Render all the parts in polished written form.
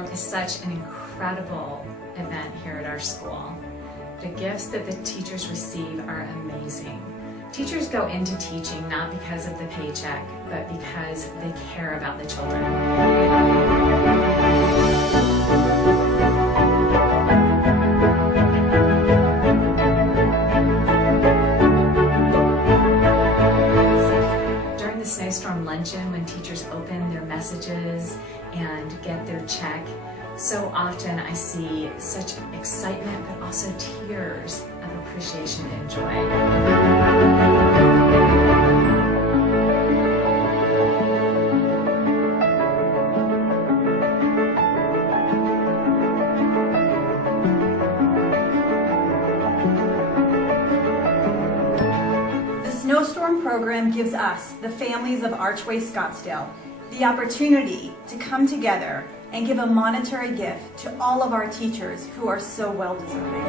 Snowstorm is such an incredible event here at our school. The gifts that the teachers receive are amazing. Teachers go into teaching not because of the paycheck, but because they care about the children. Snowstorm luncheon, when teachers open their messages and get their check, so often I see such excitement but also tears of appreciation and joy. The Snowstorm program gives us, the families of Archway Scottsdale, the opportunity to come together and give a monetary gift to all of our teachers who are so well deserving.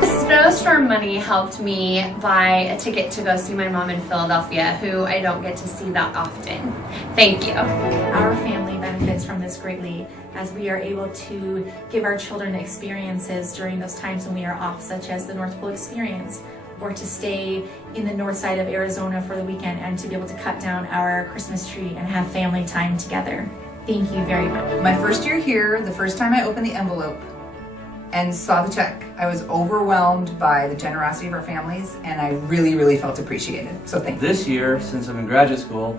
The Snowstorm money helped me buy a ticket to go see my mom in Philadelphia, who I don't get to see that often. Thank you. Our family benefits from this greatly, as we are able to give our children experiences during those times when we are off, such as the North Pole experience, or to stay in the north side of Arizona for the weekend and to be able to cut down our Christmas tree and have family time together. Thank you very much. My first year here, the first time I opened the envelope and saw the check, I was overwhelmed by the generosity of our families, and I really, really felt appreciated. So thank you. This year, since I'm in graduate school,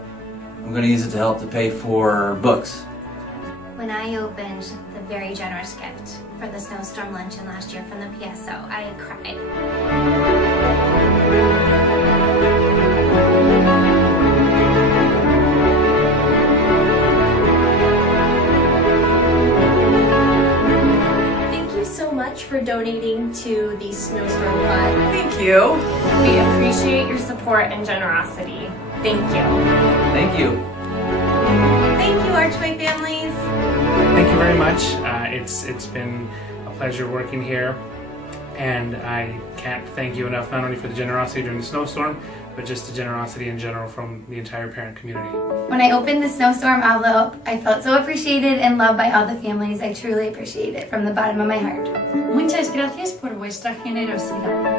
I'm going to use it to help to pay for books. When I opened the very generous gift for the Snowstorm luncheon last year from the PSO, I cried. Thank you so much for donating to the Snowstorm Fund. Thank you. We appreciate your support and generosity. Thank you. Thank you. Thank you, Archway families. Thank you very much. It's been a pleasure working here, and I can't thank you enough, not only for the generosity during the snowstorm, but just the generosity in general from the entire parent community. When I opened the Snowstorm envelope, I felt so appreciated and loved by all the families. I truly appreciate it from the bottom of my heart. Muchas gracias por vuestra generosidad.